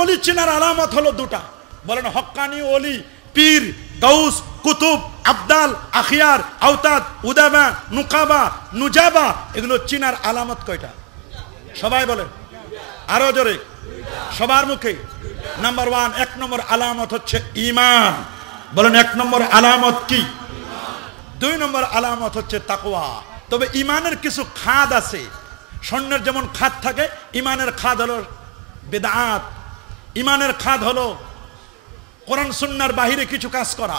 ওলি চিনার আলামত হলো দুটা। বলেন হক্কানি ওলি, পীর, গাউস, কুতুব, আবদাল, আখিয়ার, আওতাদ, উদাবা, নুকাবা, নুজাবা, এগুলো চিনার আলামত কয়টা? সবাই বলেন, আরো জোরে, সবার মুখে। নাম্বার 1, 1 নম্বর আলামত হচ্ছে ঈমান। বলেন 1 নম্বর আলামত কি? 2 নম্বর আলামত হচ্ছে তাকওয়া। তবে ঈমানের কিছু খাদ আছে। স্বর্ণের যেমন খাদ থাকে, ঈমানের খাদ হলো বিদআত। ঈমানের খাদ হলো কোরআন সুন্নাহর বাহিরে কিছু কাজ করা,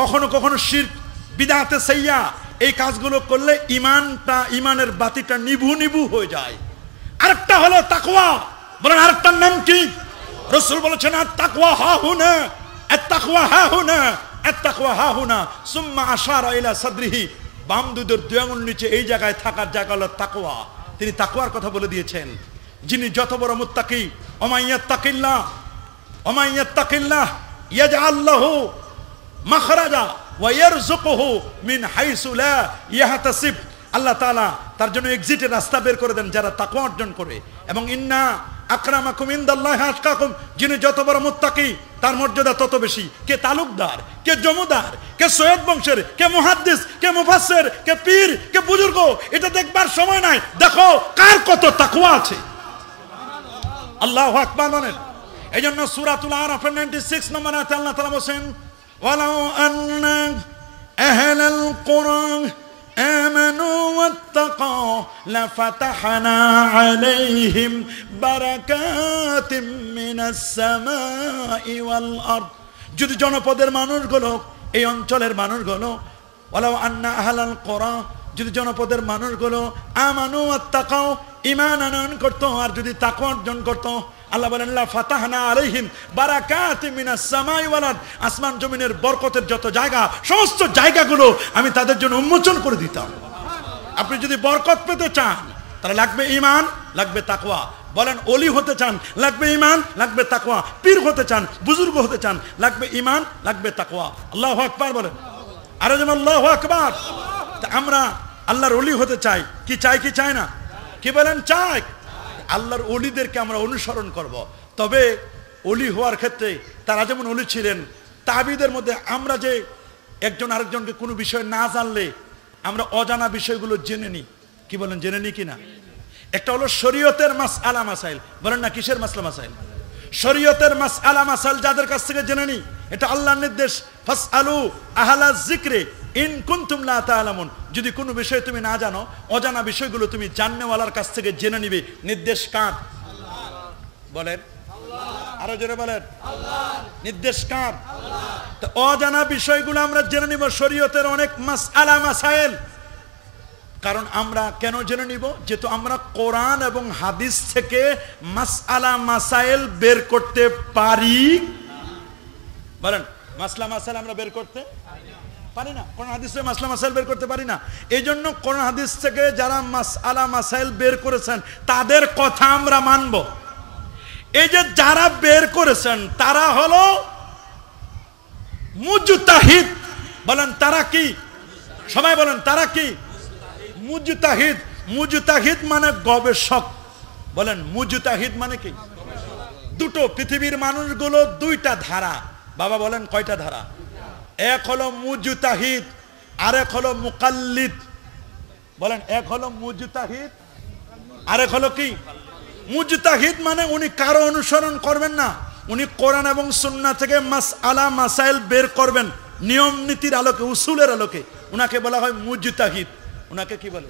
কখনো কখনো শিরক, বিদআতে সাইয়্যা। এই কাজগুলো করলে ঈমানটা, ঈমানের বাতিটা নিভু নিভু হয়ে যায়। আরেকটা হলো তাকওয়া। বলেন আরেকটার নাম কি? রাসূল বলেছেন আত-তাকওয়া হাহুনা, আত-তাকওয়া হাহুনা, আত-তাকওয়া হাহুনা। সুম্মা আশারা ইলা সাদরিহি, বাম দুধের 2 আঙ্গুল নিচে এই জায়গায় থাকার জায়গা হলো তাকওয়া। তিনি তাকওয়ার কথা বলে দিয়েছেন। যিনি যত বড় মুত্তাকি, ওমাইয়াত্তাকিল্লাহ, ওমাইয়াত্তাকিল্লাহ ইয়াজআল লাহু মাখরাজা ওয়া ইয়ারযুকুহু মিন হাইসু লা ইয়াহতাসিব। আল্লাহ তাআলা তার জন্য এক্সিটের রাস্তা বের করে দেন যারা তাকওয়া অর্জন করে। এবং ইন্না আকরামাকুম ইনদাল্লাহি আতকাকুম, যিনি যত বড় মুত্তাকি তার মর্যাদা তত বেশি। কে তালুকদার, কে জমিদার, কে সৈয়দ বংশের, কে মুহাদ্দিস, কে মুফাসসির, কে পীর, কে বুজুর্গ, এটা দেখবার সময় নাই। দেখো কার কত তাকওয়া আছে। আল্লাহু আকবার বলেন। এইজন্য সূরাতুল আরাফের 96 নম্বর আয়াতে আল্লাহ তাআলা বলেন, ওয়ালাউ আন্না আহলাল কুরআন আমানু ওয়াত্তাকাউ লাফাতাহনা আলাইহিম বারাকাতিম মিনাস সামাই ওয়াল আরদ। যদি জনপদের মানুষগুলো, এই অঞ্চলের মানুষগুলো, ওয়ালাউ আন্না আহলাল কুরআন, যদি জনপদের মানুষগুলো আমানু ওয়াত্তাকাউ, ঈমান আনয়ন করত আর যদি তাকওয়া অর্জন করত, আল্লাহ বলেন লা ফাতাহনা আলাইহিম বারাকাতিম মিনাস সামাই ওয়াল আরদ, আসমান জমিনের বরকতের যত জায়গা, সমস্ত জায়গাগুলো আমি তাদের জন্য উন্মোচন করে দিতাম। আপনি যদি বরকত পেতে চান তাহলে লাগবে ঈমান, লাগবে তাকওয়া। বলেন ওলি হতে চান লাগবে ঈমান, লাগবে তাকওয়া। পীর হতে চান, বুজুর্গ হতে চান, লাগবে ঈমান, লাগবে তাকওয়া। আল্লাহু আকবার বলেন, আরো যেন আল্লাহু আকবার। আমরা আল্লাহর ওলি হতে চাই, কি চাই কি চাই না? কি বলেন? চাই। আল্লাহর ওলিদেরকে আমরা অনুসরণ করব। তবে ওলি হওয়ার ক্ষেত্রে তারা যেমন ওলি ছিলেন, তাবিদের মধ্যে আমরা যে একজন আরেকজনকে কোনো বিষয় না জানলে আমরা অজানা বিষয়গুলো জেনে নিই। কি বলেন, জেনে নিই কিনা? একটা হলো শরীয়তের মাসআলা মাসাইল। বলেন না, কিসের মাসলা মাসাইল? শরীয়তের মাসআলা মাসাইল যাদের কাছ থেকে জেনে নিই। এটা আল্লাহর নির্দেশ, ফাসআলু আহলা যিকরি ইন কুনতুম লা তা'লামুন। যদি কোনো বিষয় তুমি না জানো, অজানা বিষয়গুলো তুমি জাননেওয়ালার কাছ থেকে জেনে নিবে। নির্দেশ কার? বলেন, আরো জোরে বলেন, নির্দেশ কার? তো অজানা বিষয়গুলো আমরা জেনে নিব, শরীয়তের অনেক মাসআলা মাসাইল। কারণ আমরা কেন জেনে নিব? যেহেতু আমরা কোরআন এবং হাদিস থেকে মাসআলা মাসাইল বের করতে পারি। বলেন, মাসলা মাসাইল আমরা বের করতে পারি না। কোরআন হাদিস থেকে মাসলা মাসাইল বের করতে পারি না। এই জন্য কোরআন হাদিস থেকে যারা মাসআলা মাসাইল বের করেছেন তাদের কথা আমরা মানব। এই যে যারা বের করেছেন তারা হলো মুজতাহিদ। বলেন তারা কি? সবাই বলেন তারা কি? মুজতাহিদ। মুজতাহিদ মানে গবেষক। বলেন মুজতাহিদ মানে কি? দুটো, পৃথিবীর মানুষগুলো দুইটা ধারা। বাবা বলেন কয়টা ধারা? এক হলো মুজতাহিদ, আরেক হলো মুকাল্লিদ। বলেন, এক হলো মুজতাহিদ, আরেক হলো কি? মুজতাহিদ মানে উনি কারো অনুসরণ করবেন না, উনি কোরআন এবং সুন্নাহ থেকে মাসআলা মাসাইল বের করবেন নিয়ম নীতির আলোকে, উসুলের আলোকে। উনাকে বলা হয় মুজতাহিদ। উনাকে কি বলে?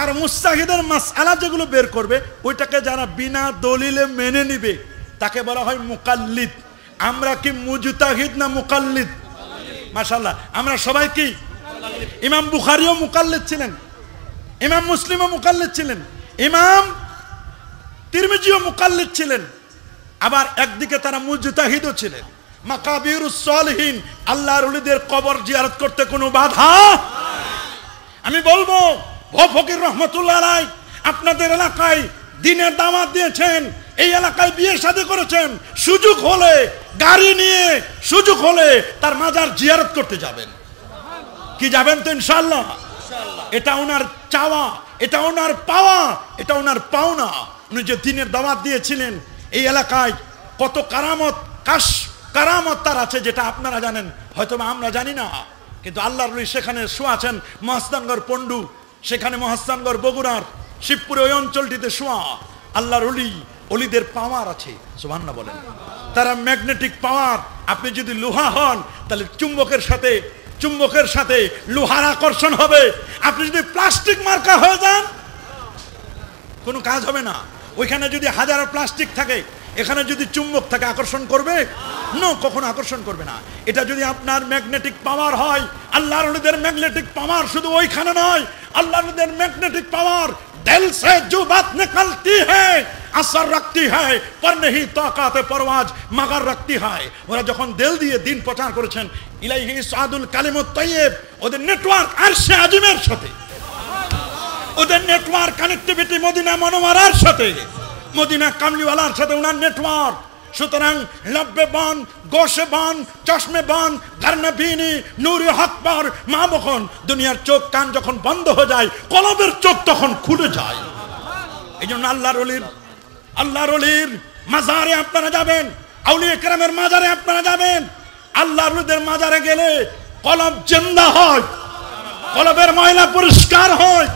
আর মুস্তাহিদের মাসআলা যেগুলো বের করবে ওইটাকে যারা বিনা দলিলে মেনে নিবে তাকে বলা হয় মুকাল্লিদ। আমরা কি মুজতাহিদ না মুকাল্লিদ? মাশাআল্লাহ, আমরা সবাই কি? ইমাম বুখারীও মুকাল্লিদ ছিলেন, ইমাম মুসলিমও মুকাল্লিদ ছিলেন, ইমাম তিরমিজিও মুকাল্লিদ ছিলেন। আবার একদিকে তারা মুজতাহিদও ছিলেন। মাকাবিরুস সালিহিন, আল্লাহর ওলিদের কবর জিয়ারত করতে কোনো বাধা? আমি বলবো, ও ফকির রহমতুল্লাহ আলাইহি, আপনাদের এলাকায় দিনের দাওয়াত দিয়েছেন, এই এলাকায় বিয়ে শাদী করেছেন, সুযোগ হলে গাড়ি নিয়ে, সুযোগ হলে তার মাজার জিয়ারত করতে যাবেন। কি যাবেন তো? ইনশাআল্লাহ। এটা ওনার চাওয়া, এটা ওনার পাওয়া, এটা ওনার পাওনা। উনি যে দিনের দাওয়াত দিয়েছিলেন, এই এলাকায় কত কারামত কারামত তার আছে যেটা আপনারা জানেন, হয়তো আমরা জানি না। কিন্তু আল্লাহর ওলি সেখানে শোয়া আছেন, মহাস্থানগড় পন্ডু, সেখানে মহাস্থানগড় বগুড়ার শিবপুরে ওই অঞ্চলটিতে শোয়া। আল্লাহর অলিদের পাওয়ার আছে, সুবহানাল্লাহ বলেন। তারা ম্যাগনেটিক পাওয়ার। আপনি যদি লোহা হন তাহলে চুম্বকের সাথে লোহার আকর্ষণ হবে। আপনি যদি প্লাস্টিক মার্কা হয়ে যান কোনো কাজ হবে না। ওইখানে যদি হাজারো প্লাস্টিক থাকে, এখানে যদি চুম্বক থাকে আকর্ষণ করবে? নো, কখনো আকর্ষণ করবে না। এটা যদি আপনার ম্যাগনেটিক পাওয়ার হয়, আল্লাহর ওলিদের ম্যাগনেটিক পাওয়ার শুধু ওইখানে নয়, আল্লাহর ওলিদের ম্যাগনেটিক পাওয়ার दिल से जो बात निकलती है असर रखती है पर नहीं ताकत परवाज मगर रखती है। ওরা যখন দিল দিয়ে দিন প্রচার করেছেন, ইলাইহি সাদুল কালিমুত তাইয়্যিব, ওদের নেটওয়ার্ক আরশে আজিমের সাথে, ওদের নেটওয়ার্ক কানেক্টিভিটি মদিনা মনোয়ারার সাথে, মদিনা কামলিওয়ালার সাথে ওনার নেটওয়ার্ক। সুতরাং লব্বে বান, গোশে বান, চশমে বান, গারনাবিনী, নূরে হক পার মা বখন, দুনিয়ার চোখ কান যখন বন্ধ হয়ে যায়, কলবের চোখ তখন খুলে যায়। এই জন্য আল্লাহর ওলির মাজারে আপনারা যাবেন, আউলিয়া কেরামের মাজারে আপনারা যাবেন। আল্লাহর ওলিদের মাজারে গেলে কলব জিন্দা হয়, কলবের ময়লা পরিষ্কার হয়।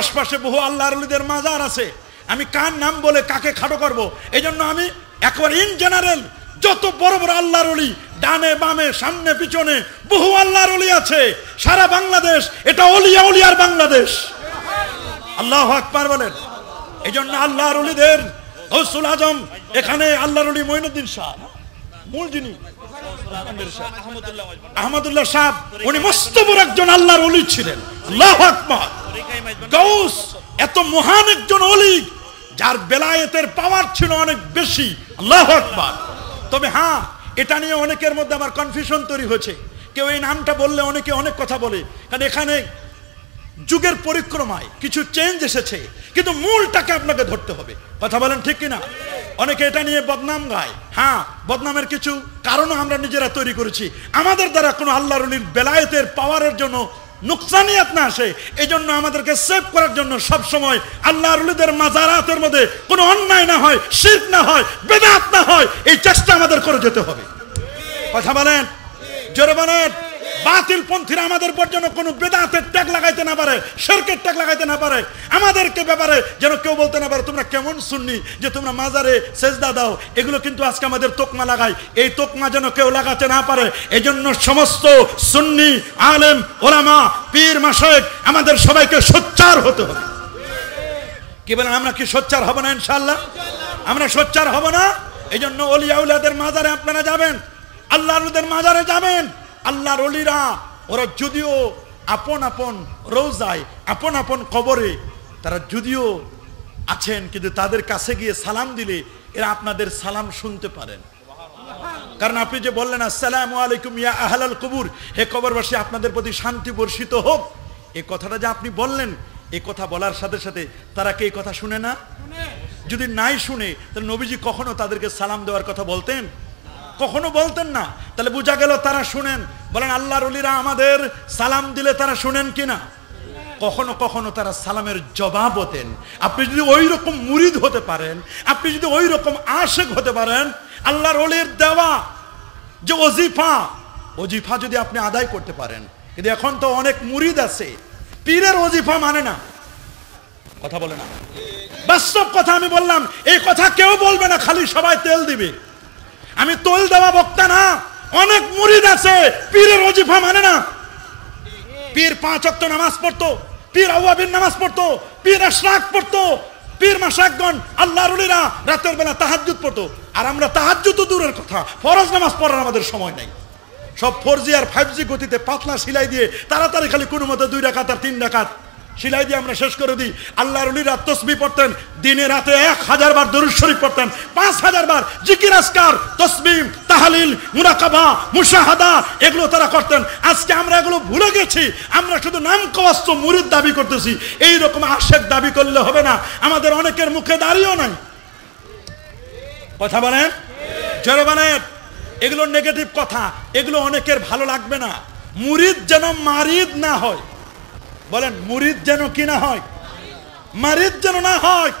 আশপাশে বহু আল্লাহর ওলিদের মাজার আছে, আমি কার নাম বলে কাকে খাটো করব? এই জন্য আমি একবার ইন জেনারেল যত বড় বড় আল্লাহর ওলি, ডানে বামে সামনে পিছনে বহু আল্লাহর ওলি আছে। সারা বাংলাদেশ এটা ওলিয়া ওলিয়ার বাংলাদেশ। আল্লাহু আকবার বলেন। এই জন্য আল্লাহর ওলিদের গৌসুল আজম এখানে আল্লাহর ওলি মঈনুদ্দিন শাহ, মূল যিনি আহমদুল্লাহ সাহেব, উনি মস্ত বড় একজন আল্লাহর ওলি ছিলেন। আল্লাহু আকবার। গৌস এত মহান একজন ওলি যার বেলায়েতের পাওয়ার ছিল অনেক বেশি। আল্লাহু আকবার। তবে হ্যাঁ, এটা নিয়ে অনেকের মধ্যে আমার কনফিউশন তৈরি হয়েছে। কেউ এই নামটা বললে অনেকে অনেক কথা বলে, কারণ এখানে যুগের পরিক্রমায় কিছু চেঞ্জ এসেছে, কিন্তু মূলটাকে আপনাকে ধরতে হবে। কথা বলেন ঠিক কিনা? অনেকে এটা নিয়ে বদনাম গায়। হ্যাঁ, বদনামের কিছু কারণও আমরা নিজেরা তৈরি করেছি। আমাদের দ্বারা কোনো আল্লাহর ওলির বেলায়েতের পাওয়ারের জন্য নুকসানিয়াত না আসে, এই জন্য আমাদেরকে সেভ করার জন্য সব সময় আল্লাহর ওলিদের মাজারাতের মধ্যে কোনো অন্যায় না হয়, শিরক না হয়, বেদাত না হয়, এই চেষ্টা আমাদের করে যেতে হবে। কথা বলেন, জোরে বলেন। বাতিল পন্থীরা আমাদের পর যেন কোনো বেদাতের ট্যাগ লাগাইতে না পারে, শিরকের ট্যাগ লাগাইতে না পারে। আমাদেরকে ব্যাপারে যেন কেউ বলতে না পারে তোমরা কেমন সুন্নি যে তোমরা মাজারে সেজদা দাও। এগুলো কিন্তু আজকে আমাদের তোকমা লাগায়, এই তোকমা যেন কেউ লাগাতে না পারে। এই জন্য সমস্ত সুন্নি আলেম ওলামা পীর মাশায়েখ আমাদের সবাইকে সোচ্চার হতে হবে। কি বলেন, আমরা কি সোচ্চার হব না? ইনশাআল্লাহ আমরা সোচ্চার হব না। এই জন্য ওলিয়া উলিয়াদের মাজারে আপনারা যাবেন, আল্লাহর ওলিদের মাজারে যাবেন। আল্লাহর ওলিরা ওরা যদিও আপন আপন রোজায়, আপন আপন কবরে তারা যদিও আছেন, কিন্তু তাদের কাছে গিয়ে সালাম দিলে এরা আপনাদের সালাম শুনতে পারেন। কারণ আপনি যে বললেন আসসালামু আলাইকুম ইয়া আহলাল কুবুর, হে কবরবাসী আপনাদের প্রতি শান্তি বর্ষিত হোক, এই কথাটা যে আপনি বললেন, এই কথা বলার সাথে সাথে তারা কি এই কথা শুনে না? যদি নাই শুনে তাহলে নবীজি কখনো তাদেরকে সালাম দেওয়ার কথা বলতেন? কখনো বলতেন না। তাহলে বোঝা গেল তারা শুনেন। বলেন আল্লাহর ওলিরা আমাদের সালাম দিলে তারা শুনেন কিনা? কখনো কখনো তারা সালামের জবাব হতেন। আপনি যদি ওই রকম মুরিদ হতে পারেন, আপনি যদি ওই রকম আশেক হতে পারেন, আল্লাহর ওলির দেওয়া যে ওজিফা যদি আপনি আদায় করতে পারেন। কিন্তু এখন তো অনেক মুরিদ আছে পীরের ওজিফা মানে না। কথা বলে না, বাস্তব কথা আমি বললাম। এই কথা কেউ বলবে না, খালি সবাই তেল দিবে। আমি তোল দেওয়া বক্তা না। অনেক মুরিদ আছে পীরের ওজিফা মানে না। পীর 5 ওয়াক্ত নামাজ পড়তো, পীর আওয়াবিন নামাজ পড়তো, পীর আশরাক পড়তো, পীর মাশায়েখগণ আল্লাহর ওলিরা রাতের বেলা তাহাজ্জুদ পড়তো। আর আমরা তাহাজ্জুদ তো দূরের কথা, ফরজ নামাজ পড়ার আমাদের সময় নাই। সব 4G আর 5G গতিতে পাতলা সিলাই দিয়ে তাড়াতাড়ি খালি কোনো মতে 2 রাকাত আর 3 রাকাত সিলাই দিয়ে আমরা শেষ করে দিই। আল্লাহর ওলিরা তাসবিহ পড়তেন, দিনে রাতে 1000 বার দরুদ শরীফ পড়তেন, 5000 বার জিকির আজকার, তাসবিহ, তাহলিল, মুরাকাবা, মুশাহাদা এগুলো তারা করতেন। আজকে আমরা এগুলো ভুলে গেছি। আমরা শুধু নাম কওয়াস্ত মুরিদ দাবি করতেছি। এই রকম আশেক দাবি করলে হবে না। আমাদের অনেকের মুখে দাঁড়িয়েও নাই। কথা বলেন, জোরে বলেন। এগুলো নেগেটিভ কথা, এগুলো অনেকের ভালো লাগবে না। মুরিদ যেন মারিদ না হয়। বলেন মুরিদ যেন কি না হয়, মারিদ যেন না হয়।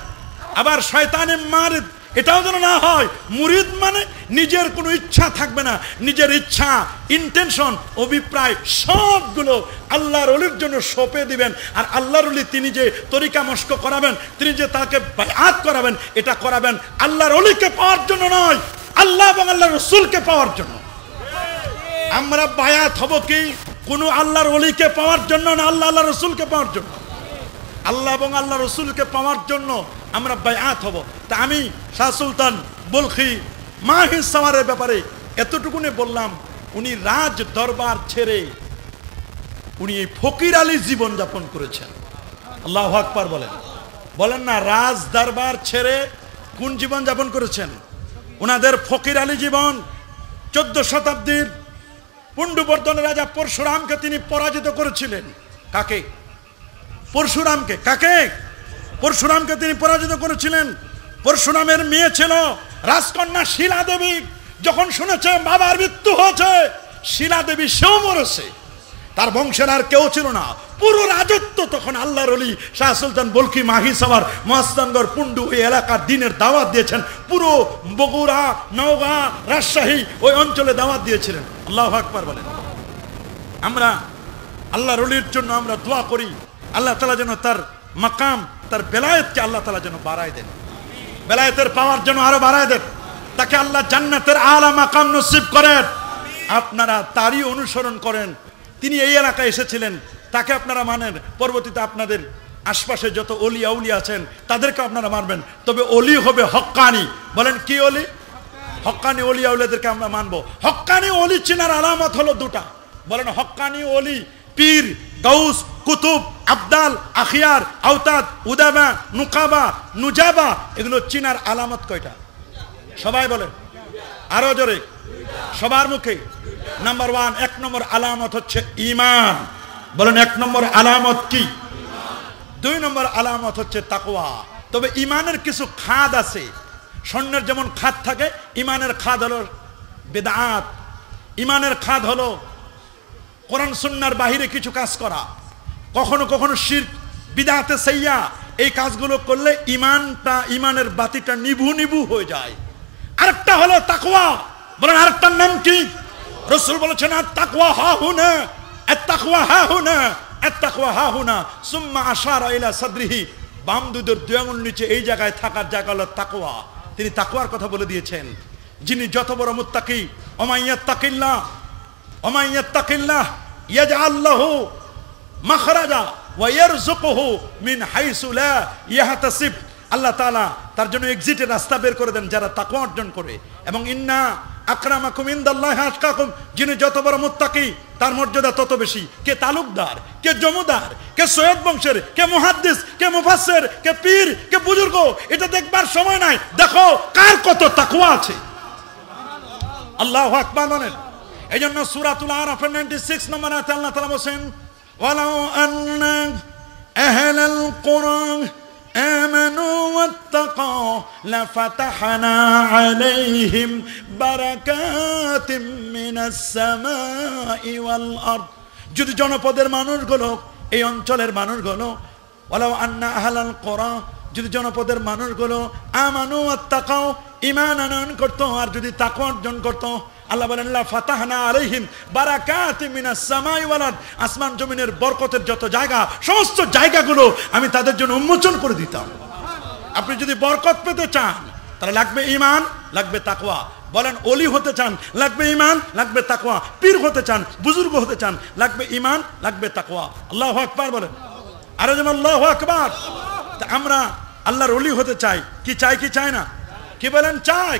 আবার শয়তানে মারিদ এটাও যেন না হয়। মুরিদ মানে নিজের কোনো ইচ্ছা থাকবে না, নিজের ইচ্ছা, ইন্টেনশন, অভিপ্রায় সবগুলো আল্লাহর ওলির জন্য সঁপে দিবেন। আর আল্লাহর ওলি তিনি যে তরিকা মস্ক করাবেন, তিনি যে তাকে বায়াত করাবেন, এটা করাবেন আল্লাহর ওলিকে পাওয়ার জন্য নয়, আল্লাহ এবং আল্লাহর রাসূলকে পাওয়ার জন্য। আমরা বায়াত হব কি কোনো আল্লাহর ওলিকে পাওয়ার জন্য না, আল্লাহ রাসূলকে পাওয়ার জন্য। আল্লাহ এবং আল্লাহ রসুলকে পাওয়ার জন্য আমরা বায়াত হব। তা আমি শাহ সুলতান বলখি মাহি সাওয়ারের ব্যাপারে এতটুকুনি বললাম। উনি রাজ দরবার ছেড়ে উনি এই ফকির আলী জীবন যাপন করেছেন। আল্লাহু আকবার বলেন, বলেন না। রাজ দরবার ছেড়ে কোন জীবন যাপন করেছেন? ওনাদের ফকির আলী জীবন। 14 শতাব্দীর পুণ্ড্রবর্ধনের রাজা পরশুরামকে তিনি পরাজিত করেছিলেন। কাকে? পরশুরামকে। কাকে? পরশুরামকে তিনি পরাজিত করেছিলেন। পরশুরামের মেয়ে ছিল রাজকন্যা শিলা দেবী। যখন শুনেছে বাবার মৃত্যু হয়েছে, শিলা দেবী সেও মরেছে, তার বংশের আর কেউ ছিল না। পুরো রাজত্ব তখন আল্লাহর ওলি শাহ সুলতান বলখি মাহি সাওয়ার মহাস্থানগড় পুন্ডু ওই এলাকার দিনের দাওয়াত দিয়েছেন। পুরো বগুড়া, নওগাঁ, রাজশাহী ওই অঞ্চলে দাওয়াত দিয়েছিলেন। আল্লাহু আকবার বলেন। আমরা আল্লাহর ওলির জন্য আমরা দোয়া করি, আল্লাহ তাআলা যেন তার মাকাম, তার বেলায়েতকে আল্লাহ তাআলা যেন বাড়ায় দেন, বেলায়েতের পাওয়ার জন্য আরো বাড়ায় দেন, তাকে আল্লাহ জান্নাতের আলা মাকাম নসিব করেন। আপনারা তারই অনুসরণ করেন। তিনি এই এলাকায় এসেছিলেন, তাকে আপনারা মানেন। পরবর্তীতে আপনাদের আশপাশে যত ওলি আউলি আছেন তাদেরকে আপনারা মানবেন। তবে ওলি হবে হক্কানি। বলেন কি ওলি? হক্কানি ওলি আউলিয়াদেরকে আমরা মানবো। হক্কানি ওলি চিনার আলামত হলো দুটা। বলেন হক্কানি ওলি, পীর, গাউস, কুতুব, আবদাল, আখিয়ার, আওতাদ, উদাবা, নুকাবা, নুজাবা, এগুলো চিনার আলামত কয়টা? সবাই বলেন আরো জোরে, সবার মুখে। নাম্বার 1, 1 নম্বর আলামত হচ্ছে ঈমান। বলেন 1 নম্বর আলামত কি? 2 নম্বর আলামত হচ্ছে তাকওয়া। তবে ঈমানের কিছু খাদ আছে। স্বর্ণের যেমন খাদ থাকে, ঈমানের খাদ হলো বিদআত। ঈমানের খাদ হলো কোরআন সুন্নাহর বাহিরে কিছু কাজ করা, কখনো কখনো শিরক, বিদআতে সাইয়্যা। এই কাজগুলো করলে ঈমানটা, ঈমানের বাতিটা নিভু নিভু হয়ে যায়। আরেকটা হলো তাকওয়া। বলেন আরেকটার নাম কি? রাসূল বলেছেন আত-তাকওয়া হাহুনা, আত-তাকওয়া হাহুনা, আত-তাকওয়া হাহুনা। সুম্মা আশারা ইলা সাদরিহি, বাম দুধের 2 আঙ্গুল নিচে এই জায়গায় থাকার জায়গা হলো তাকওয়া। তিনি তাকওয়ার কথা বলে দিয়েছেন। যিনি যত বড় মুত্তাকি, ওমাইয়াত্তাকিল্লাহ, ওমাইয়াত্তাকিল্লাহ ইয়াজআল লাহু মাখরাজা ওয়া ইয়ারযুকুহু মিন হাইসু লা ইয়াহতাসিব। আল্লাহ তাআলা তার জন্য এক্সিটের রাস্তা বের করে দেন যারা তাকওয়া অর্জন করে। এবং ইন্না আকরামাকুম ইনদাল্লাহি আতকাকুম, যিনি যত বড় মুত্তাকি তার মর্যাদা তত বেশি। কে তালুকদার, কে জমিদার, কে সৈয়দ বংশের, কে মুহাদ্দিস, কে মুফাসসির, কে পীর, কে বুজুর্গ, এটা দেখবার সময় নাই। দেখো কার কত তাকওয়া আছে। আল্লাহু আকবার বলেন। এই জন্য সূরাতুল আরাফের 96 নম্বর আয়াতে আল্লাহ তাআলা বলেন ওয়ালাউ আন্না আহলাল কুরআন আমানু ওয়াত্তাকাউ লাফাতাহনা আলাইহিম বারাকাতিম মিনাস সামাই ওয়াল আরদ। যদি জনপদের মানুষগুলো, এই অঞ্চলের মানুষগুলো, ওয়ালাউ আন্না আহলাল কুরআন, যদি জনপদের মানুষগুলো আমানু ওয়াত্তাকাউ, ঈমান আনয়ন করত আর যদি তাকওয়া অর্জন করত, আল্লাহ বলেন লা ফাতাহনা আলাইহিম বারাকাতিম মিনাস সামাই ওয়াল আরদ, আসমান জমিনের বরকতের যত জায়গা, সমস্ত জায়গাগুলো আমি তাদের জন্য উন্মোচন করে দিতাম। আপনি যদি বরকত পেতে চান তাহলে লাগবে ঈমান, লাগবে তাকওয়া। বলেন ওলি হতে চান লাগবে ঈমান, লাগবে তাকওয়া। পীর হতে চান, বুজুর্গ হতে চান লাগবে ঈমান, লাগবে তাকওয়া। আল্লাহু আকবার বলেন আরো যেন আল্লাহু আকবার। আমরা আল্লাহর ওলি হতে চাই, কি চাই কি চাই না? কি বলেন? চাই।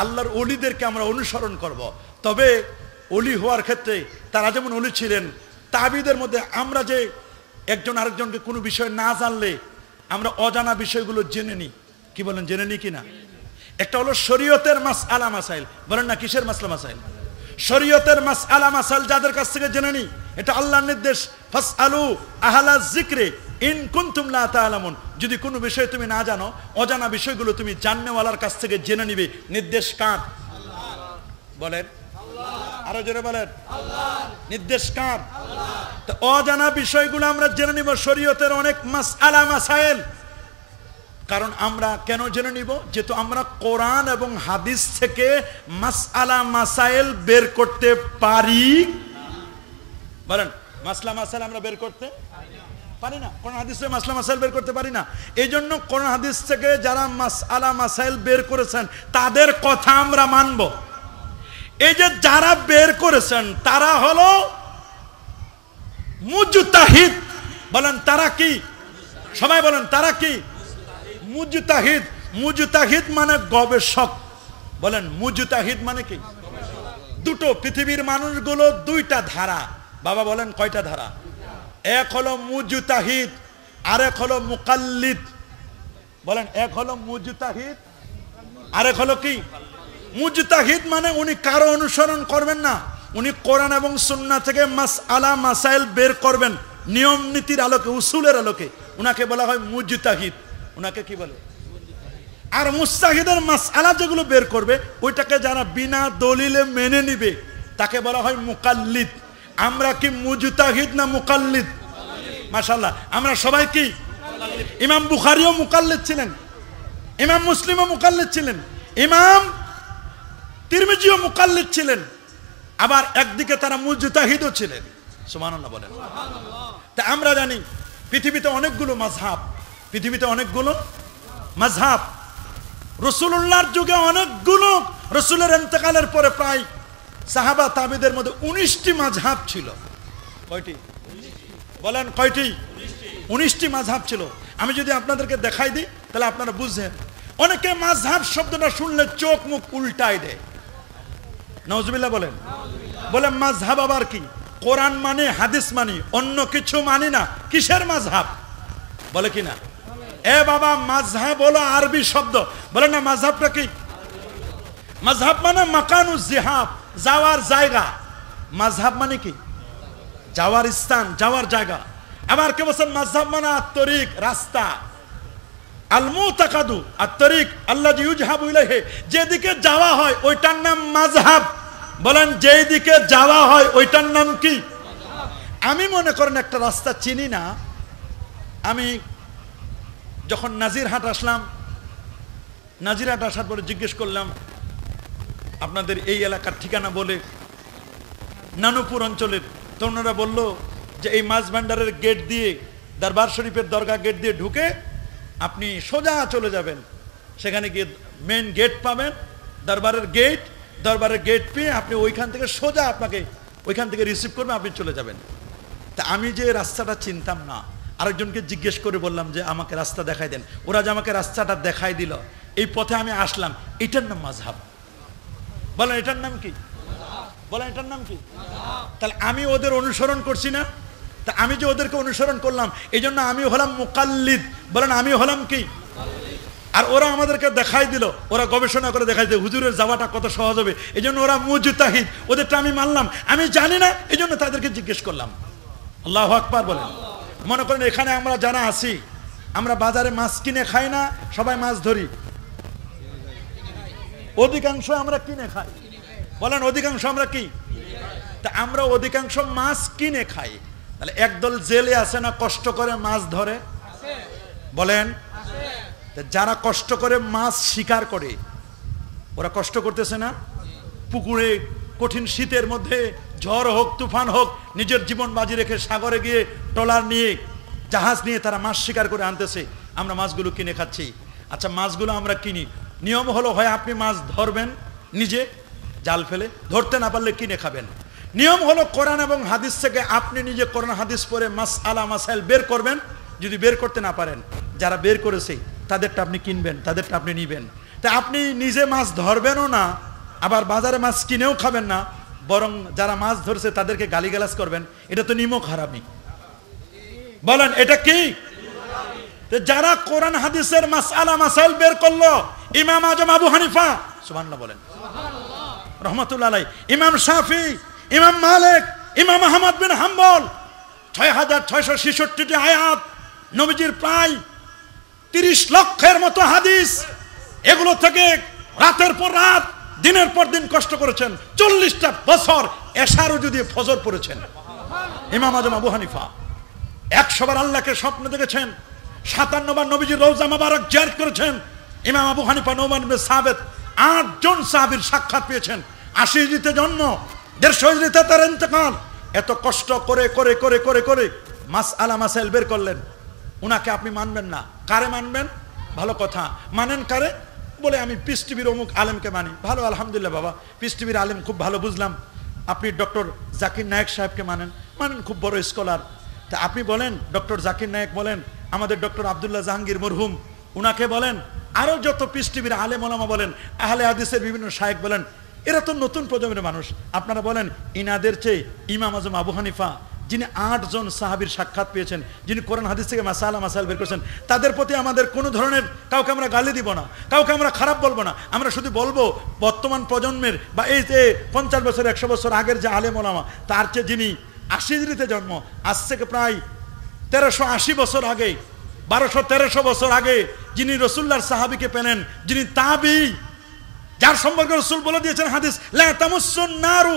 আল্লাহর ওলিদেরকে আমরা অনুসরণ করব। তবে ওলি হওয়ার ক্ষেত্রে তারা যেমন ওলি ছিলেন, তাবিদের মধ্যে আমরা যে একজন আরেকজনকে কোনো বিষয় না জানলে আমরা অজানা বিষয়গুলো জেনে নিই। কি বলেন? জেনে নিই কিনা? একটা হলো শরীয়তের মাসআলা মাসাইল। বলেন না কিসের মাসলা মাসাইল? শরীয়তের মাসআলা মাসাইল যাদের কাছ থেকে জেনে নিই। এটা আল্লাহর নির্দেশ, ফাসআলু আহলাজ যিকরি ইন কুনতুম লা তা'লামুন। যদি কোনো বিষয় তুমি না জানো, অজানা বিষয়গুলো তুমি জাননেওয়ালার কাছ থেকে জেনে নিবে। নির্দেশ কার? বলেন আরো জোরে বলেন। নির্দেশ কার? তো অজানা বিষয়গুলো আমরা জেনে নিব। শরীয়তের অনেক মাসআলা মাসাইল কারণ আমরা কেন জেনে নিব? যেহেতু আমরা কোরআন এবং হাদিস থেকে মাসআলা মাসাইল বের করতে পারি। বলেন, মাসলা মাসাইল আমরা বের করতে পারি না। কোরআন হাদিস থেকে মাসলা মাসাইল বের করতে পারি না। এই জন্য কোরআন হাদিস থেকে যারা মাসআলা মাসাইল বের করেছেন তাদের কথা আমরা মানব। এই যে যারা বের করেছেন তারা হলো মুজতাহিদ। বলেন তারা কি? সবাই বলেন তারা কি? মুজতাহিদ। মুজতাহিদ মানে গবেষক। বলেন মুজতাহিদ মানে কি? দুটো, পৃথিবীর মানুষগুলো দুইটা ধারা। বাবা বলেন কয়টা ধারা? এক হলো মুজতাহিদ, আরেক হলো মুকাল্লিদ। বলেন, এক হলো মুজতাহিদ, আরেক হলো কি? মুজতাহিদ মানে উনি কারো অনুসরণ করবেন না, উনি কোরআন এবং সুন্নাহ থেকে মাসআলা মাসাইল বের করবেন নিয়ম নীতির আলোকে, উসুলের আলোকে। উনাকে বলা হয় মুজতাহিদ। উনাকে কি বলে? আর মুস্তাহিদের মাসআলা যেগুলো বের করবে ওইটাকে যারা বিনা দলিলে মেনে নিবে তাকে বলা হয় মুকাল্লিদ। আমরা কি মুজতাহিদ না মুকাল্লিদ? মাশাআল্লাহ, আমরা সবাই কি? ইমাম বুখারীও মুকাল্লিদ ছিলেন, ইমাম মুসলিমও মুকাল্লিদ ছিলেন, ইমাম তিরমিজিও মুকাল্লিদ ছিলেন, আবার একদিকে তারা মুজতাহিদও ছিলেন। সুবহানাল্লাহ বলেন। তা আমরা জানি পৃথিবীতে অনেকগুলো মাযহাব, পৃথিবীতে অনেকগুলো মাযহাব। রাসূলুল্লাহর যুগে অনেকগুলো, রাসূলের ইন্তেকালের পরে প্রায় সাহাবা তাবেঈদের মধ্যে 19টি মাযহাব ছিল। কয়টি? বলেন কয়টি? 19টি মাযহাব ছিল। আমি যদি আপনাদেরকে দেখাই দিই তাহলে আপনারা বুঝবেন। অনেকে মাযহাব শব্দটা শুনলে চোখ মুখ উল্টায় দেয়। নাউজুবিল্লাহ বলেন। বলে মাযহাব আবার কি? কোরআন মানে, হাদিস মানি, অন্য কিছু মানি না। কিসের মাযহাব? বলে কি না? এ বাবা, মাযহাব হলো আরবি শব্দ। বলে না মাযহাবটা কি? মাযহাব মানে মাকানুজ জিহাব, যাওয়ার জায়গা। মাযহাব মানে কি? যাওয়ার স্থান, যাওয়ার জায়গা। আবার কে বলেন মাযহাব মানে আত-তরিক, রাস্তা। আল মুতাকাদু আত-তরিক আল্লাযী ইউজহাবু ইলাইহি, যেদিকে যাওয়া হয় ওইটার নাম মাযহাব। বলেন যেই দিকে যাওয়া হয় ওইটার নাম কি? আমি মনে করেন একটা রাস্তা চিনি না, আমি যখন নাজিরহাট আসলাম, নাজিরহাট আসার পরে জিজ্ঞেস করলাম আপনাদের এই এলাকার ঠিকানা বলে, নানুপুর অঞ্চলের। তো ওনারা বললো যে এই মাছ ভান্ডারের গেট দিয়ে, দরবার শরীফের দরগা গেট দিয়ে ঢুকে আপনি সোজা চলে যাবেন, সেখানে গিয়ে মেন গেট পাবেন, দরবারের গেট। দরবারের গেট পেয়ে আপনি ওইখান থেকে সোজা আপনাকে ওইখান থেকে রিসিভ করবেন, আপনি চলে যাবেন। তা আমি যে রাস্তাটা চিনতাম না, আরেকজনকে জিজ্ঞেস করে বললাম যে আমাকে রাস্তা দেখাই দেন। ওরা যে আমাকে রাস্তাটা দেখাই দিল, এই পথে আমি আসলাম, এটার নাম মাযহাব। বলেন এটার নাম কি? বলেন এটার নাম কি? তাহলে আমি ওদের অনুসরণ করছি না? তা আমি যে ওদেরকে অনুসরণ করলাম এই জন্য আমি হলাম মুকাল্লিদ। বলেন আমি হলাম কি? আর ওরা আমাদেরকে দেখাই দিল, ওরা গবেষণা করে দেখাই দিল হুজুরের যাওয়াটা কত সহজ হবে, এই জন্য ওরা মুজতাহিদ, ওদেরটা আমি মানলাম। আমি জানি না এই জন্য তাদেরকে জিজ্ঞেস করলাম। আল্লাহু আকবার বলেন। মনে করেন এখানে আমরা যারা আছি, আমরা বাজারে মাছ কিনে খাই না, সবাই মাছ ধরি। অধিকাংশ আমরা কিনে খাই। বলেন অধিকাংশ আমরা কি? তা আমরা অধিকাংশ মাছ কিনে খাই। তাহলে একদল জেলে আছে না কষ্ট করে মাছ ধরে? বলেন যারা কষ্ট করে মাছ শিকার করে, ওরা কষ্ট করতেছে না? পুকুরে কঠিন শীতের মধ্যে ঝড় হোক তুফান হোক নিজের জীবন বাজি রেখে সাগরে গিয়ে ট্রলার নিয়ে, জাহাজ নিয়ে তারা মাছ শিকার করে আনতেছে, আমরা মাছগুলো কিনে খাচ্ছি। আচ্ছা মাছগুলো আমরা কিনি, নিয়ম হলো হয় আপনি মাছ ধরবেন নিজে জাল ফেলে, ধরতে না পারলে কিনে খাবেন। নিয়ম হলো কোরআন এবং হাদিস থেকে আপনি নিজে কোরআন হাদিস পড়ে মাসআলা মাসাইল বের করবেন। যদি বের করতে না পারেন, যারা বের করেছে তাদেরটা আপনি কিনবেন, তাদেরটা আপনি নিবেন। তা আপনি নিজে মাছ ধরবেনও না, আবার বাজারে মাছ কিনেও খাবেন না, বরং যারা মাছ ধরছে তাদেরকে গালিগালাজ করবেন। এটা তো নিমক হারামি। বলেন এটা কি? যারা কোরআন হাদিসের মাসআলা মাসাইল বের করলো, ইমাম আজম আবু হানিফা সুবহানাল্লাহ বলেন রহমাতুল্লাহ আলাইহি, ইমাম শাফি, ইমাম মালিক, ইমাম আহমদ বিন হাম্বল, 6666টি আয়াত, নবীজির প্রায় 30 লক্ষের মতো হাদিস, এগুলো থেকে রাতের পর রাত দিনের পর দিন কষ্ট করেছেন। 40টা বছর এশারও যদি ফজর পড়েছেন। ইমাম আজম আবু হানিফা 100 বার আল্লাহকে স্বপ্ন দেখেছেন, 57 বার নবীজির রওজা মোবারক জিয়ারত করেছেন। ইমাম আবু হানিফা, নোমান ইবনে সাবিত 8 জন সাহাবীর সাক্ষাৎ পেয়েছেন। 80 হিজরিতে জন্ম, 150 হিজরিতে তার ইন্তেকাল। এত কষ্ট করে করে করে করে করে মাসআলা মাসাইল বের করলেন। উনাকে আপনি মানবেন না, কারে মানবেন? ভালো কথা, মানেন কারে? বলে আমি পিস টিভির অমুক আলেমকে মানি। ভালো, আলহামদুলিল্লাহ বাবা, পিস টিভির আলেম খুব ভালো, বুঝলাম। আপনি ডক্টর জাকির নায়েক সাহেবকে মানেন, খুব বড় স্কলার। তা আপনি বলেন, ডক্টর জাকির নায়েক বলেন, আমাদের ডক্টর আব্দুল্লাহ জাহাঙ্গীর মরহুম উনাকে বলেন, আরো যত পিস টিভির আলেম ওলামা বলেন, আহলে হাদিসের বিভিন্ন শায়েখ বলেন, এরা তো নতুন প্রজন্মের মানুষ। আপনারা বলেন ইনাদের চেয়ে ইমাম আজম আবু হানিফা, যিনি 8 জন সাহাবীর সাক্ষাৎ পেয়েছেন, যিনি কোরআন হাদিস থেকে মাসালা মাসাইল বের করেছেন, তাদের প্রতি আমাদের কোনো ধরনের, কাউকে আমরা গালি দিব না, কাউকে আমরা খারাপ বলবো না। আমরা শুধু বলবো বর্তমান প্রজন্মের বা এই যে 50 বছর 100 বছর আগের যে আলেম ওলামা, তার চেয়ে যিনি 80 হিজরিতে জন্ম, আজ থেকে প্রায় 1380 বছর আগে, 1200-1300 বছর আগে যিনি রসুল্লাহর সাহাবীকে পেলেন, যিনি তাবি, যার সম্পর্কে রসুল বলে দিয়েছেন হাদিস, লা তামুসুন নারু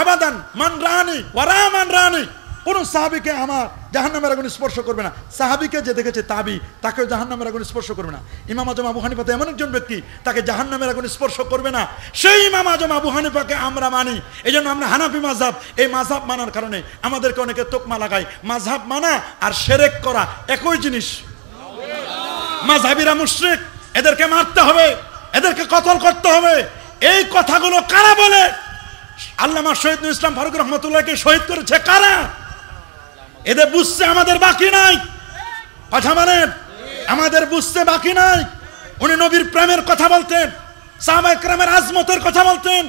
আবাদান মান রানি ওয়ারা মান রানি, কোন সাহাবীকে আমার জাহান্নামের আগুন স্পর্শ করবে না। সাহাবীকে যে দেখেছে তাবি, তাকেও জাহান্নামের আগুন স্পর্শ করবে না। ইমাম আজম আবু হানিফা এমন একজন ব্যক্তি, তাকে জাহান্নামের আগুন স্পর্শ করবে না। সেই ইমাম আজম আবু হানিফাকে আমরা মানি। এই জন্য আমরা হানাফি মাযহাব, এই মাযহাব মানার কারণে আমাদেরকে অনেকে তোকমা লাগায়। মাযহাব মানা আর শিরক করা একই জিনিস। মাযহাবিরা মুশরিক, এদেরকে মারতে হবে, এদেরকে কতল করতে হবে। এই কথাগুলো কারা বলে? আল্লামা শহীদুল ইসলাম ফারুক রহমতুল্লাহকে শহীদ করেছে কারা? এদের বুঝতে আমাদের বাকি নাই। কথা বলেন, আমাদের বুঝতে বাকি নাই। উনি নবীর প্রেমের কথা বলতেন, সাহাবায়ে কেরামের আজমতের কথা বলতেন।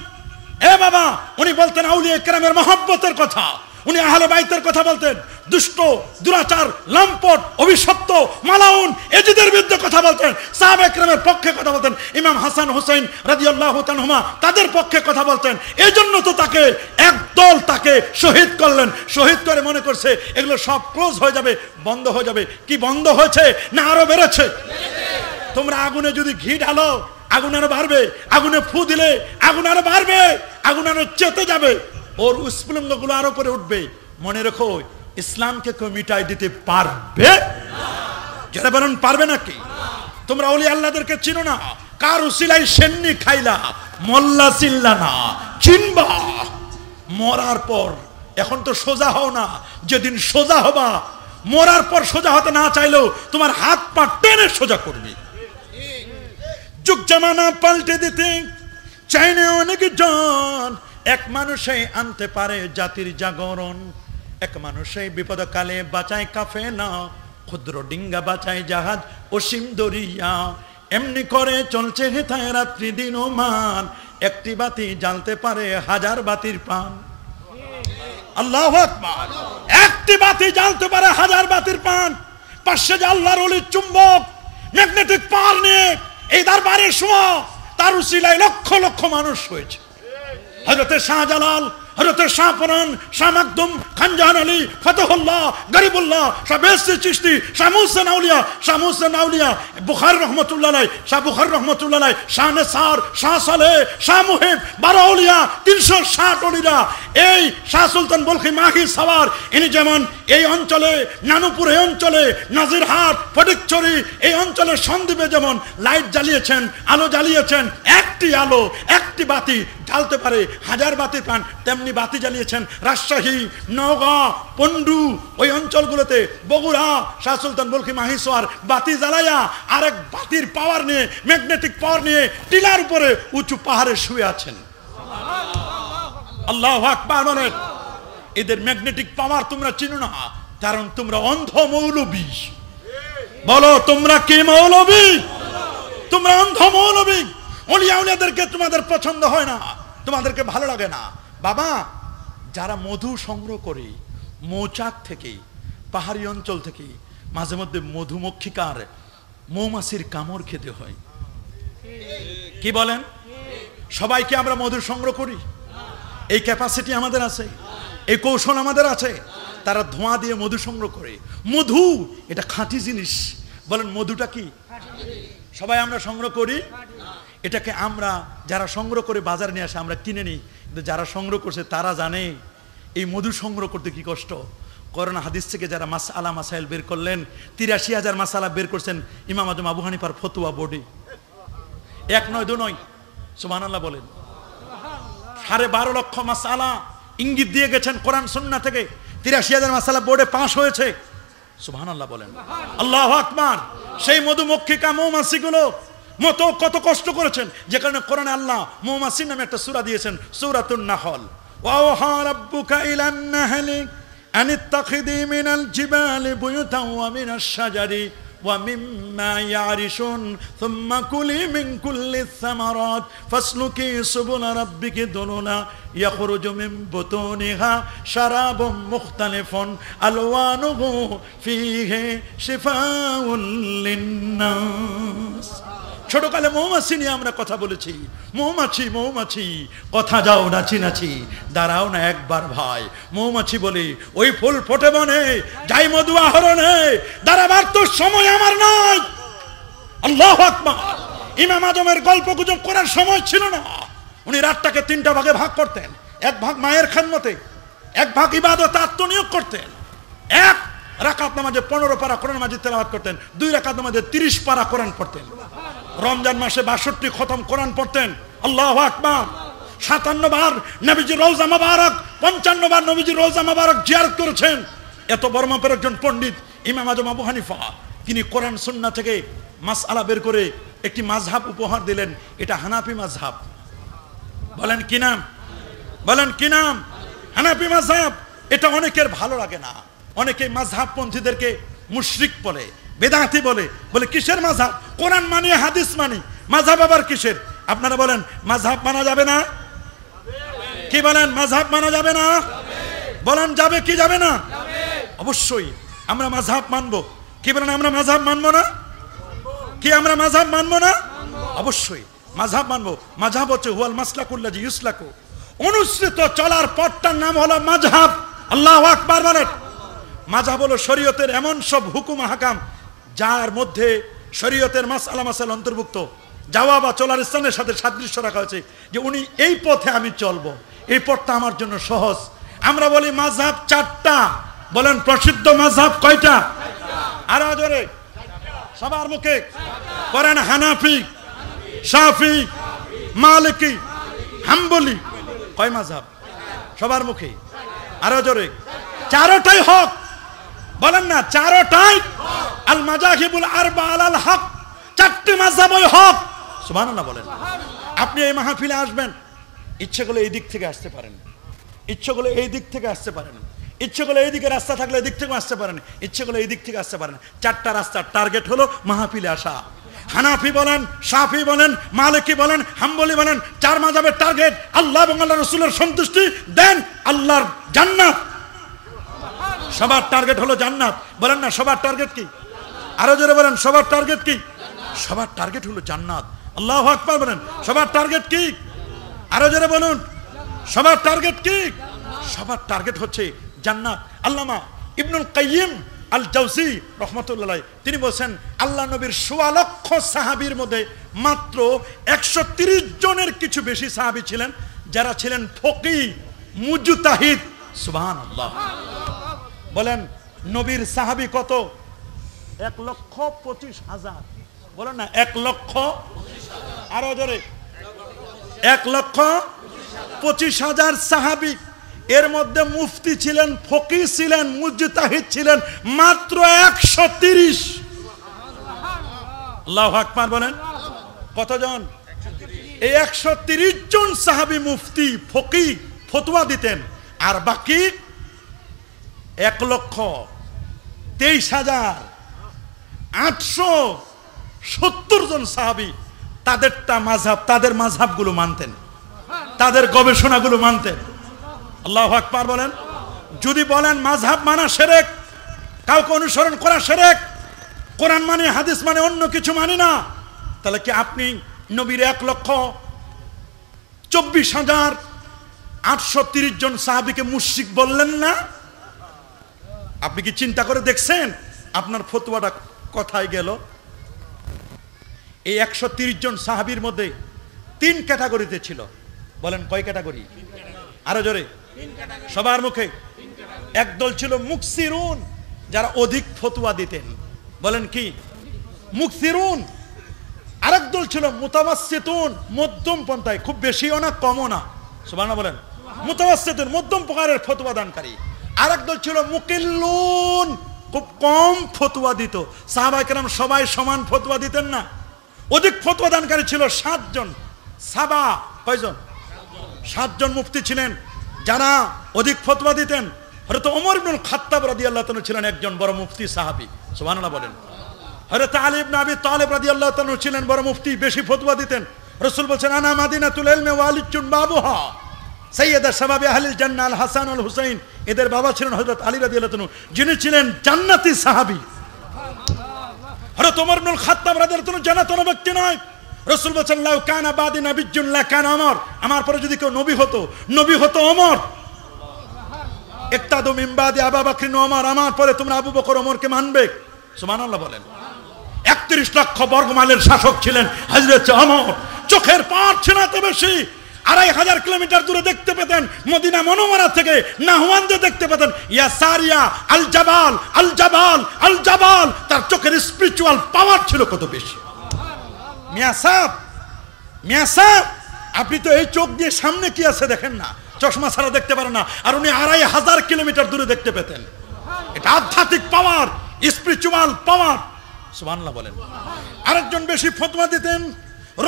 এ বাবা, উনি বলতেন আউলিয়া কেরামের মহব্বতের কথা, উনি আহলে বাইতের কথা বলতেন। দুষ্ট, দুরাচার, লম্পট, অভিশপ্ত, মালাউন এজিদের বিরুদ্ধে কথা বলতেন। সাহাবায়ে কেরামের পক্ষে কথা বলতেন। ইমাম হাসান হুসাইন রাদিয়াল্লাহু তাআলা তাদের পক্ষে কথা বলতেন। এই জন্য তো তাকে একদল তাকে শহীদ করলেন। শহীদ করে মনে করছে এগুলো সব ক্লোজ হয়ে যাবে, বন্ধ হয়ে যাবে। কি বন্ধ হয়েছে না আরো বেড়েছে? তোমরা আগুনে যদি ঘি ঢালো, আগুন আরো বাড়বে। আগুনে ফু দিলে আগুন আরো বাড়বে, আগুন আরো চেতে যাবে, ওর উৎস্ফুলিঙ্গ গুলো আরো করে উঠবে। মনে রেখো, ইসলামকে কেউ মিটাই দিতে পারবে? যারা বলেন পারবে নাকি? তোমরা ওলি আল্লাহদেরকে চিনো না, কার উসিলাই সেন্নি খাইলা, মোল্লা চিল্লা না, চিনবা মরার পর। এখন তো সোজা হও না, যেদিন সোজা হবা, মরার পর সোজা হতে না চাইলেও তোমার হাত পা টেনে সোজা করবে। যুগ জামানা পাল্টে দিতে চাইলে অনেক জন, এক মানুষই আনতে পারে জাতির জাগরণ। এক মানুষই বিপদকালে বাঁচায় কাফেলা, ক্ষুদ্র ডিঙ্গা বাঁচায় জাহাজ অসীম দরিয়া। এমনি করে চলছে হেথায় রাত্রি দিন ও মান, একটি বাতি জ্বালতে পারে হাজার বাতির প্রাণ। আল্লাহু আকবার। একটি বাতি জ্বালতে পারে হাজার বাতির প্রাণ। পাশে যে আল্লাহর ওলির চুম্বক ম্যাগনেটিক পাওয়ার নিয়ে এই দরবারের সময় তার উসিলায় লক্ষ লক্ষ মানুষ হয়েছে। হযরতে শাহজালাল, হযরতে শাহপরান, শাহ মাকদুম, খান জাহান আলী, ফতহুল্লাহ, গরিবুল্লাহ, শাহ বেহসি চিশতি, শাহ মুহসিন আউলিয়া, শাহ মুহসিন আউলিয়া, বুখারী রহমাতুল্লাহ আলাইহি, শাহ বুখারী রহমাতুল্লাহ আলাইহি, শাহ নেসার, শাহ সালেহ, শাহ মুহিব, 12 আউলিয়া, 360 অলিরা। এই শাহ সুলতান বলখি মাহি সাওয়ার, ইনি যেমন এই অঞ্চলে, নানুপুর এই অঞ্চলে, নাজিরহাট, ফটিকছড়ি এই অঞ্চলের সন্দ্বীপে যেমন লাইট জ্বালিয়েছেন, আলো জ্বালিয়েছেন, একটি আলো, একটি বাতি জ্বালতে পারে হাজার বাতির প্রাণ, তেমনি বাতি জ্বালিয়েছেন রাজশাহী, নওগাঁ, পন্ডু ওই অঞ্চলগুলোতে, বগুড়া, শাহ সুলতান বলখি মাহিসোয়ার বাতি জ্বালাইয়া আরেক বাতির পাওয়ার নিয়ে, ম্যাগনেটিক পাওয়ার নিয়ে টিলার উপরে উঁচু পাহাড়ে শুয়ে আছেন। আল্লাহু আকবার বলেন। এদের ম্যাগনেটিক পাওয়ার তোমরা চিনো না, কারণ তোমরা অন্ধ মৌলবী। বলো তোমরা কি মৌলবী? তোমরা অন্ধ মৌলবী। ওলিয়া উলিয়াদেরকে তোমাদের পছন্দ হয় না, তোমাদেরকে ভালো লাগে না। বাবা, যারা মধু সংগ্রহ করে মৌচাক থেকে, পাহাড়ি অঞ্চল থেকে, মাঝে মধ্যে মধুমক্ষিকার মৌমাছির কামড় খেতে হয়। কি বলেন? সবাইকে আমরা মধু সংগ্রহ করি? এই ক্যাপাসিটি আমাদের আছে, এই কৌশল আমাদের আছে। তারা ধোঁয়া দিয়ে মধু সংগ্রহ করে। মধু এটা খাঁটি জিনিস। বলেন মধুটা কি? সবাই আমরা সংগ্রহ করি। এটাকে আমরা যারা সংগ্রহ করে বাজারে নিয়ে আসে আমরা কিনে নিই, কিন্তু যারা সংগ্রহ করছে তারা জানে এই মধু সংগ্রহ করতে কি কষ্ট। করোনা হাদিস থেকে যারা মাসআলা মাসাইল বের করলেন, ৮৩,০০০ মাসালা বের করছেন ইমাম আজম আবু হানিফার ফতোয়া বোর্ডে। ১ নয় ২ নয়, সুবহানাল্লাহ বলেন। ১২.৫ লক্ষ মাসালা ইঙ্গিত দিয়ে গেছেন কোরআন সুন্নাহ থেকে, ৮৩,০০০ মাসালা বোর্ডে পাস হয়েছে। সুবহানাল্লাহ বলেন, আল্লাহু আকবার। সেই মধুমক্ষিকা মৌমাছিগুলো কত কষ্ট করেছেন, যে কারণে কোরআনে আল্লাহ মৌমাছি নামে একটা সূরা দিয়েছেন, সূরাতুন নাহল। ওয়া রাব্বুকা ইলান নাহলি আনিত্তাখিযি মিনাল জিবালি বুয়ুতান ওয়া মিনাশ শাজারি ওয়া মিম্মা ইয়ারিশুন সুম্মা কুলি মিন কুল্লিস সামারাত ফাসলুকি সুবুলা রাব্বিকি দুলুলা ইয়াখরুজু মিন বুতুনিহা শারাবুম মুখতালিফুন আলওয়ানুহু ফীহি শিফাউল লিন্নাস। ছোটকালে মৌমাছি নিয়ে আমরা কথা বলেছি। মৌমাছি মৌমাছি কথা যাও নাচি নাচি, দাঁড়াও না একবার ভাই। মৌমাছি বলে ওই ফুল ফোটে বনে, যাই মধু আহরণে, দাঁড়াবার তো সময় আমার নাই। আল্লাহু আকবার। ইমাম আজমের গল্প গুজব করার সময় ছিল না। উনি রাতটাকে 3টা ভাগে ভাগ করতেন। 1 ভাগ মায়ের খেদমতে, 1 ভাগ ইবাদতে আত্মনিয়োগ করতেন, 1 রাকাত নামাজে 15 পারা কোরআন মাজিদ তেলাওয়াত করতেন, 2 রাকাত নামাজে 30 পারা কোরআন পড়তেন। রমজান মাসে 62 খতম কোরআন পড়তেন। আল্লাহু আকবার। 57 বার নবীজির রওজা মোবারক, 55 বার নবীজির রওজা মোবারক জিয়ারত করেছেন। এত বড় মাপের একজন পণ্ডিত ইমাম আজম আবু হানিফা, তিনি কোরআন সুন্নাহ থেকে মাসআলা বের করে একটি মাযহাব উপহার দিলেন। এটা হানাফি মাযহাব। বলেন কি নাম? বলেন কি নাম? হানাফি মাযহাব। এটা অনেকের ভালো লাগে না। অনেকে মাযহাব পন্থীদেরকে মুশরিক বলে, বেদাতি বলে। বলে কিসের মাযহাব? কোরআন মানি, হাদিস মানি, মাযহাব আবার কিসের? আপনারা বলেন মাযহাব মানা যাবে না? কি বলেন? মাযহাব মানা যাবে না? বলেন যাবে কি যাবে না? অবশ্যই আমরা মাযহাব মানবো। কি বলেন? আমরা মাযহাব মানবো না? কি আমরা মাযহাব মানবো না? অবশ্যই মাযহাব মানবো। মাযহাব হচ্ছে হুয়াল মাসলাকুল্লাযী ইউসলাকু, অনুসৃত চলার পথটার নাম হলো মাযহাব। আল্লাহু আকবার বলেন। মাযহাব হলো শরীয়তের এমন সব হুকুম আহকাম যার মধ্যে শরীয়তের মাসআলা মাসাইল অন্তর্ভুক্ত, যাওয়া বা চলার স্থানের সাথে সাদৃশ্য রাখা হয়েছে, যে উনি এই পথে আমি চলবো, এই পথটা আমার জন্য সহজ। আমরা বলি মাযহাব 4টা। বলেন প্রসিদ্ধ মাযহাব কয়টা? আরো জোরে সবার মুখে করেন। হানাফি, শাফি, মালিকি, হাম্বলি। কয় মাযহাব? সবার মুখে আরো জোরে। 4টাই হক। বলেন না 4টাই আল মাযাহিবুল আরবা আলাল হক। 4টি মাযহাবই হক। সুবহানাল্লাহ বলেন। আপনি এই মাহফিলে আসবেন, ইচ্ছে করলে এই দিক থেকে আসতে পারেন, ইচ্ছে করলে এই দিক থেকে আসতে পারেন, ইচ্ছে করলে এই দিকে রাস্তা থাকলে এই দিক থেকে আসতে পারেন, ইচ্ছে করলে এই দিক থেকে আসতে পারেন। 4টা রাস্তার টার্গেট হলো মাহফিলে আসা। হানাফি বলেন, শাফি বলেন, মালিকি বলেন, হাম্বলি বলেন, 4 মাযহাবের টার্গেট আল্লাহ এবং আল্লাহর রাসূলের সন্তুষ্টি, দেন আল্লাহর জান্নাত। সবার টার্গেট হলো জান্নাত। বলেন না সবার টার্গেট কি? আরো জোরে বলেন সবার টার্গেট কি? সবার টার্গেট হলো জান্নাত। আল্লাহু আকবার বলেন। সবার টার্গেট কি? আরো জোরে বলুন সবার টার্গেট কি? সবার টার্গেট হচ্ছে জান্নাত। আল্লামা ইবনুল কাইয়িম আল জাওজি রাহমাতুল্লাহ আলাইহি তিনি বলেন, আল্লাহ নবীর ১৬ লক্ষ সাহাবীর মধ্যে মাত্র 130 জনের কিছু বেশি সাহাবী ছিলেন যারা ছিলেন ফকিহ, মুজতাহিদ। সুবহানাল্লাহ। বলেন নবীর সাহাবী কত? 1,25,000। বলেন না 1,25,000। আরো জোরে 1,25,000 সাহাবী। এর মধ্যে মুফতি ছিলেন, ফকিহ ছিলেন, মুজতাহিদ ছিলেন মাত্র 130। আল্লাহু আকবার বলেন। কতজন? এই 130 জন সাহাবী মুফতি, ফকিহ, ফতোয়া দিতেন। আর বাকি 1,23,870 জন সাহাবী তাদেরটা মাযহাব, তাদের মাযহাবগুলো মানতেন, তাদের গবেষণাগুলো মানতেন। আল্লাহু আকবার বলেন। যদি বলেন মাযহাব মানা শিরক, কাউকে অনুসরণ করা শিরক, কোরআন মানে হাদিস মানে অন্য কিছু মানি না, তাহলে কি আপনি নবীর 1,24,830 জন সাহাবীকে মুশরিক বললেন না? আপনি কি চিন্তা করে দেখছেন আপনার ফতোয়াটা কোথায় গেল? এই 130 জন সাহাবীর মধ্যে 3 ক্যাটাগরিতে ছিল। বলেন কয় ক্যাটাগরি? আরো জোরে সবার মুখে। একদল ছিল মুকসিরুন, যারা অধিক ফতোয়া দিতেন। বলেন কি? মুকসিরুন। আরেক দল ছিল মুতাওয়াসসিতুন, মধ্যম পন্থায়, খুব বেশিও না কমও না। সুবহানাল্লাহ বলেন। মুতাওয়াসসিতুন, মধ্যম প্রকারের ফতোয়া দানকারী। আরেক দল ছিল মুকিল্লুন, খুব কম ফতোয়া দিত। সাহাবায়ে কেরাম সবাই সমান ফতোয়া দিতেন না। অধিক ফতোয়া দানকারী ছিল 7 জন। সাবা কয়জন? 7 জন মুফতি ছিলেন যারা অধিক ফতোয়া দিতেন। হযরত ওমর ইবনে খাত্তাব রাদিয়াল্লাহু তাআলা ছিলেন একজন বড় মুফতি সাহাবী। সুবহানাল্লাহ বলেন। হযরত আলী ইবনে আবি তালিব রাদিয়াল্লাহু তাআলা ছিলেন বড় মুফতি, বেশি ফতোয়া দিতেন। রাসূল বলেন, আনা মাদিনাতুল ইলমি ওয়া আলিজুন বাবুহা, সাইয়্যিদা শাবাবি আহলিল জান্নাহ আল হাসান আল হুসাইন। এদের বাবা ছিলেন হযরত আলী রাদিয়াল্লাহু তাআলা, যিনি ছিলেন জান্নাতি সাহাবী। হযরত ওমর ইবনে খাত্তাব রাদিয়াল্লাহু তাআলা জান্নাতের ব্যক্তি নয়। রাসূল বলেন, লাউ কানা বাদি নাবিয়্যুন লা কানা ওমর, আমার পরে যদি কেউ নবী হতো, নবী হতো ওমর। ইক্তাদু মিন বাদি আবু বকর ওয়া ওমর, আমার পরে তোমরা আবু বকর ওমরকে মানবে। সুবহানাল্লাহ বলেন। 31 লক্ষ বর্গমাইলের শাসক ছিলেন হযরত ওমর। চোখের পাওয়ার ছিল এত বেশি, 2500 কিলোমিটার দূরে দেখতে পেতেন। মদিনা মুনাওয়ারা থেকে নাহওয়ান্দে দেখতে পেতেন ইয়া সারিয়া আল জাবাল আল জাবাল আল জাবাল। তার চোখের স্পিরিচুয়াল পাওয়ার ছিল কত বেশি। মিয়া সাহেব, আপনি তো এই চোখ দিয়ে সামনে কি আছে দেখেন না, চশমা ছাড়া দেখতে পারেন না, আর উনি 2500 কিলোমিটার দূরে দেখতে পেতেন। এটা আধ্যাত্মিক পাওয়ার, স্পিরিচুয়াল পাওয়ার। সুবহানাল্লাহ বলেন। আরেকজন বেশি ফতোয়া দিতেন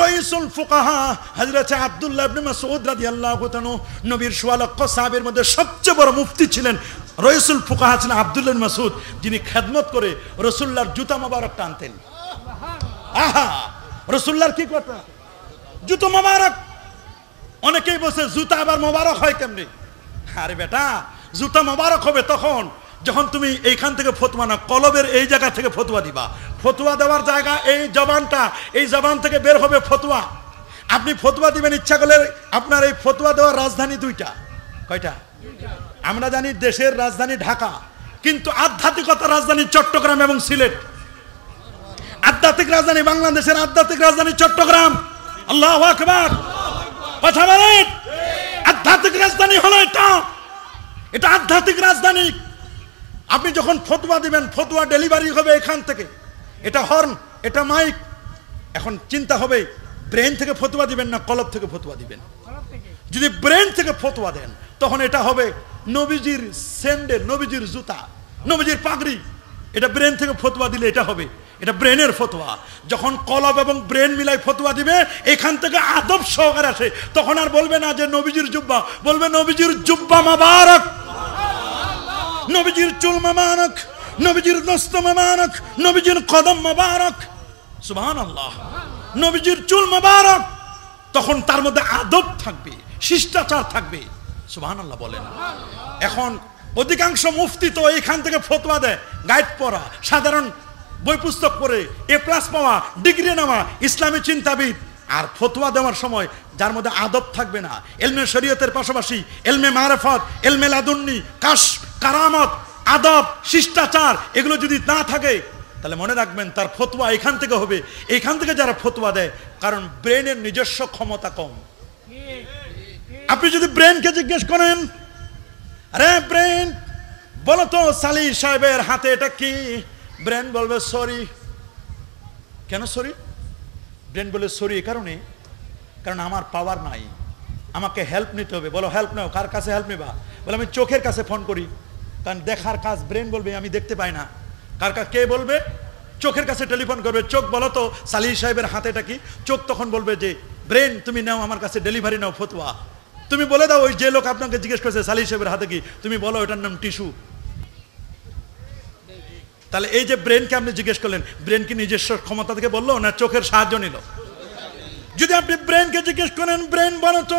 রাইসুল ফুকাহা হযরত আব্দুল্লাহ ইবনে মাসউদ রাদিয়াল্লাহু তাআলা। নবীর 16 লক্ষ সাহাবীর মধ্যে সবচেয়ে বড় মুফতি ছিলেন রাইসুল ফুকাহা ছিলেন আব্দুল্লাহ ইবনে মাসউদ, যিনি খেদমত করে রাসূলুল্লাহর জুতা মোবারক টানতেন। আহা, রাসূলুল্লাহর কি কথা, জুতা মোবারক। অনেকেই বলছে জুতা আবার মোবারক হয় কেমনে? আরে বেটা, জুতা মোবারক হবে তখন যখন তুমি এইখান থেকে ফতোয়া না, কলবের এই জায়গা থেকে ফতোয়া দিবা। ফতোয়া দেওয়ার জায়গা এই জবানটা, এই জবান থেকে বের হবে ফতোয়া। আপনি ফতোয়া দিবেন ইচ্ছা করলে। আপনার এই ফতোয়া দেওয়ার রাজধানী 2টা। কয়টা? আমরা জানি দেশের রাজধানী ঢাকা, কিন্তু আধ্যাত্মিকতার রাজধানী চট্টগ্রাম এবং সিলেট। আধ্যাত্মিক রাজধানী, বাংলাদেশের আধ্যাত্মিক রাজধানী চট্টগ্রাম। আল্লাহু আকবার। কথা বলেন। আধ্যাত্মিক রাজধানী হলো এটা, এটা আধ্যাত্মিক রাজধানী। আপনি যখন ফতোয়া দিবেন, ফতোয়া ডেলিভারি হবে এখান থেকে। এটা হর্ন, এটা মাইক। এখন চিন্তা হবে ব্রেন থেকে ফতোয়া দিবেন না কলব থেকে ফতোয়া দিবেন। যদি ব্রেন থেকে ফতোয়া দেন তখন এটা হবে নবীজির স্যান্ডেল, নবীজির জুতা, নবীজির পাগড়ি। এটা ব্রেন থেকে ফতোয়া দিলে এটা হবে, এটা ব্রেনের ফতোয়া। যখন কলব এবং ব্রেন মিলাই ফতোয়া দিবে, এখান থেকে আদব সহকারে আসে, তখন আর বলবে না যে নবীজির জুব্বা, বলবে নবীজির জুব্বা মোবারক, নবীজির চুল মোবারক, নবীজির দস্ত মোবারক, নবীজির কদম মোবারক। সুবহানাল্লাহ। নবীজির চুল মোবারক। তখন তার মধ্যে আদব থাকবে, শিষ্টাচার থাকবে। সুবহানাল্লাহ বলেন। এখন অধিকাংশ মুফতি তো এখান থেকে ফতোয়া দেয়, গাইড পড়া, সাধারণ বই পুস্তক পড়ে A+ পাওয়া, ডিগ্রি নেওয়া ইসলামী চিন্তাবিদ। আর ফতোয়া দেওয়ার সময় যার মধ্যে আদব থাকবে না, ইলমে শরীয়তের পাশাপাশি ইলমে মারিফাত, ইলমে লাদুন্নি, কাশফ, কারামত, আদব, শিষ্টাচার এগুলো যদি না থাকে, তাহলে মনে রাখবেন তার ফতোয়া এখান থেকে হবে। এখান থেকে যারা ফতোয়া দেয়, কারণ ব্রেনের নিজস্ব ক্ষমতা কম। আপনি যদি ব্রেনকে জিজ্ঞেস করেন, আরে ব্রেন বলো তো সালি সাহেবের হাতে এটা কি, ব্রেন বলবে সরি। কেন সরি? ব্রেন বলে সরি এই কারণে, কারণ আমার পাওয়ার নাই, আমাকে হেল্প নিতে হবে। বলো হেল্প নাও, কার কাছে হেল্প নেবা? বলে আমি চোখের কাছে ফোন করি, কারণ দেখার কাজ ব্রেন বলবে আমি দেখতে পাই না। কার কাছে? কে বলবে? চোখের কাছে টেলিফোন করবে, চোখ বলো তো সালি সাহেবের হাতে এটা কি। চোখ তখন বলবে যে ব্রেন তুমি নাও, আমার কাছে ডেলিভারি নাও ফতোয়া। তুমি বলে দাও ওই যে লোক আপনাকে জিজ্ঞেস করেছে সালি সাহেবের হাতে কি, তুমি বলো এটার নাম টিস্যু। তাহলে এই যে ব্রেনকে আপনি জিজ্ঞেস করলেন, ব্রেন কি নিজস্ব ক্ষমতা থেকে বললো না চোখের সাহায্য নিল? যদি আপনি ব্রেনকে জিজ্ঞেস করেন, ব্রেন বলো তো